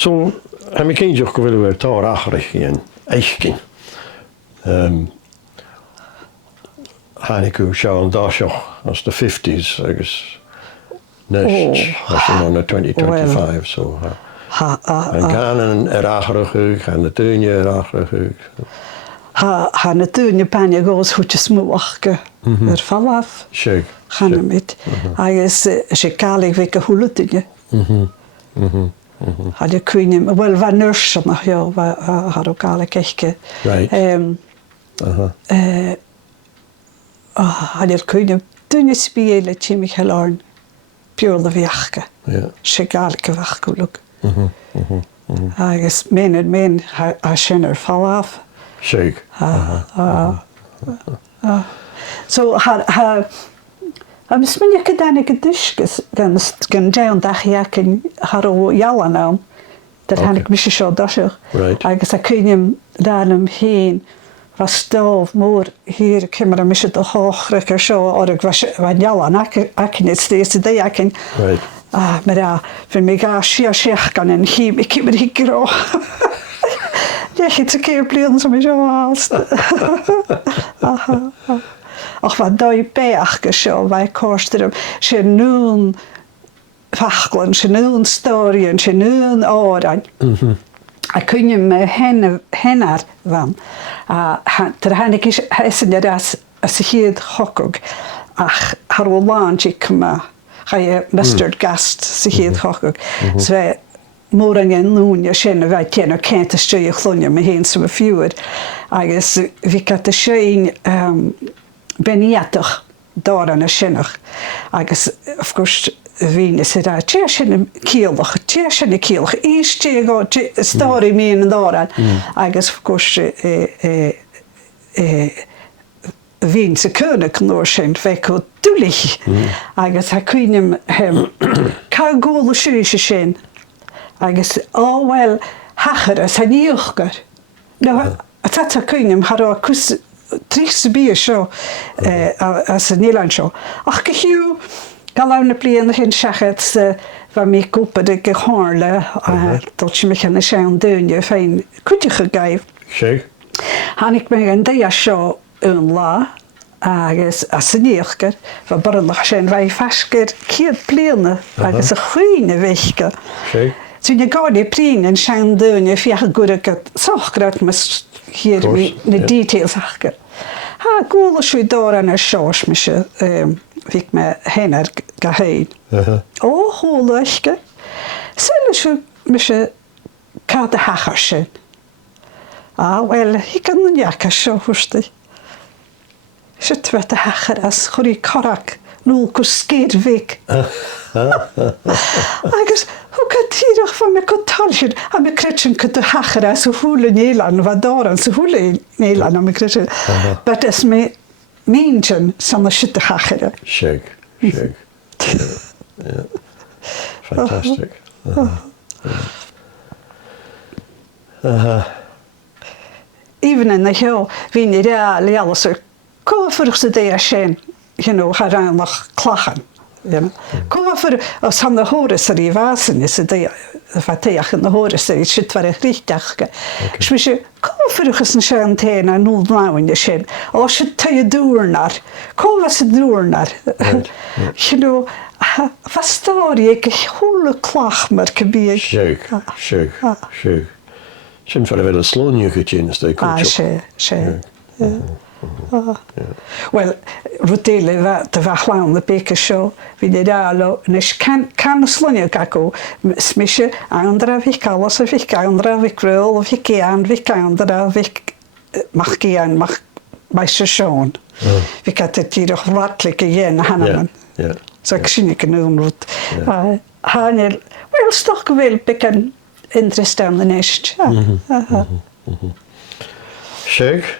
So, I'm keen to go over to Achrig in Eichkin. Haniku Shawn Dashoch as the 50s, I guess. Next, on the 2025, so. En gaan Achrig, en de tuinje Achrig. Ha na dúne baine gós chuute smúachcha ar fallaf. Sure. Channa mit. Agus sé Gaelic bhí go thula duine. Had je cuinim, wel van nurse nach jo, had ook Gaelic eichke. Right. Had je cuinim, duine spiele tjimich helarn, pure de viachke. Sé Gaelic vachkuluk. Agus men a sinner fall af. Shake. So I'm spinning a cadanic discus gan down dachiakin haro yalanam that hanik mishisho dasher. Right. I guess I couldn't danum heen was stove more here kimmer mish the hochreker show or van yalan akin it's the day I can. Right. Maar ja, voor mij ga sheikh kan en hiem ik heb het gro. Ja, het is keer plein zo mij zo als. Ach wat doe peach gesho wij kosten ze noen vachlen ze noen storien ze noen oran. Ik kun je me hennar van. Er han ik is in de as hier hokog. Ach harwolan jikma. Ga je mustard gast zich hier hokog. Zo morgen en noen je känner wij kennen kent het je glonje me heen zo vuur. Agus vi kat de schein beniatig daar aan schennig. Agus of course Venus het daar tjeschen kielig, tjeschen kielig. Is tjego story me en daar. Agus of course Venus kunnen knoorschen veko tulig. Agus ha kunim ka gole schen. Agus oh well hacher as han jocher. Nou het ha kunim haro kus Trix bier show as een Nederland show. Ach gehuw, galawne plein geen schachet van mij kopen de gehoorle tot je me gaan zijn deunje fijn kutje gegeven. Zeker. Han ik me een dia show een la as een eerker van barndag zijn wij vasker kiet pleine as een goeie wegke. Zeker. Toen je ga die plein en zijn deunje via goede zorgkrat met hier de details achter. Ha, goede schudor en shows misje, wie me henner geheen. Oh, holeske. Zelfs misje kade hachersje. Ah, wel, ik kan een jaka show hoestig. Zit met de hacher als goede karak, nul kuskeer weg. Agus hoe kan die nog van me kotalje? Aan me kretsen kan de hacher zo voelen Nederland wat daar aan zo voelen Nederland aan me kretsen. Maar dat is me mensen samen shit de hacher. Shake. Ja. Fantastic. Even in de hill, wie niet daar alles er kom voor de day zijn, gaat aan nog klagen. Kom voor als han de horen wasen is het wat tegen de horen zit waar richtig. Swisje kom voor een chantena nul nou in de schen. Als je te doen naar. Kom was het doen naar. Wat story ik hele klag maar kabie. Shake. Shin for a little slow new kitchen steek. Wel, rutele te vachlaan de peke show, wie de daalo, nes kan slonje kako, smisje, andra vik alles, vik andra vik rul, vik aan, vik andra vik mag gaan, mag bij station. Vik had het hier nog watelijke jen, Hanneman. Zo ik zie ik nu omroet. Hanel, wel, is toch wel een interessante nest. Shake.